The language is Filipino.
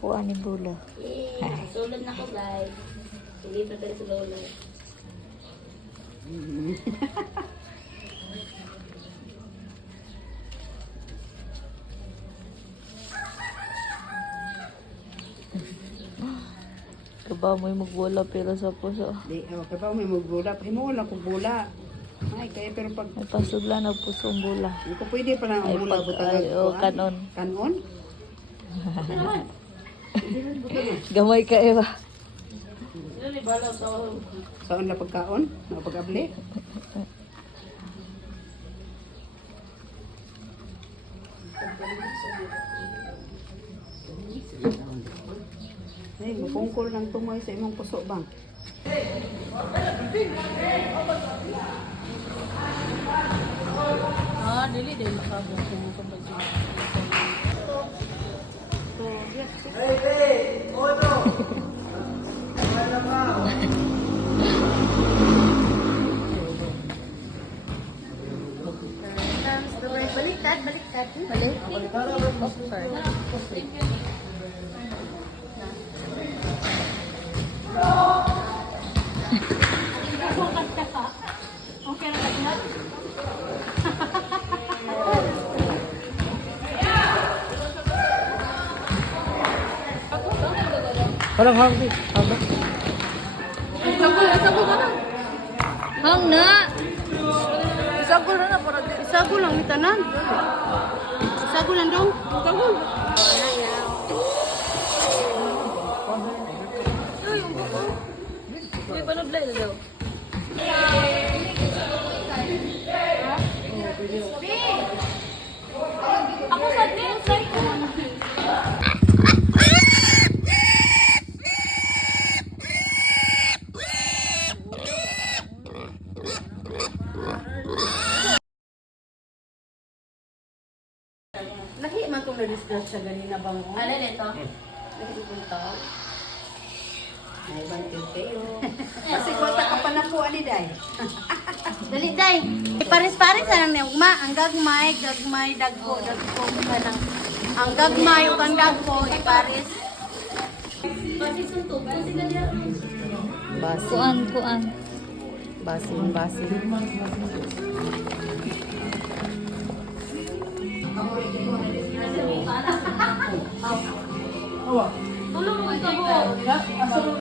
Kuha ni Bula. Sulod na ko guys. Hindi pa tayo sa lola. Kaba mo'y magbula pero sa puso. Di, kaya may magbula. Mo wala ko bula. Ay, kaya pero pag... May pasudlan ang pusong bula. Hindi ko pwede pa lang Ay, ang bula. pag, Butang ay, o, kanon. Kanon? Gamay ka, Eva. Saan na pagkaon? Napag-abli? Ay, mapungkol ng tumoy sa imong puso bang? Dili din makabot kung kumbaga. Baliktad. Balik? Oh, sorry. Parang hanggi. Hang na! Isagol na para di. Isagol lang itanan. Isagol lang dong. Isagol. Uy, panoblay na daw. Ako sa din, sa'yo. Lahi man kung na-discuss siya ganina bang? Ano nito? Lahi kong tao. Ay, bantid kayo. Kasi kwata ka pa na po, ani day. Dali, day. Pares-pares na lang ugma. Ang gagmay, dagko. Ang gagmay o ang dagko, ipares. Basin. Kuan. Basin. Tulong mo ito mo.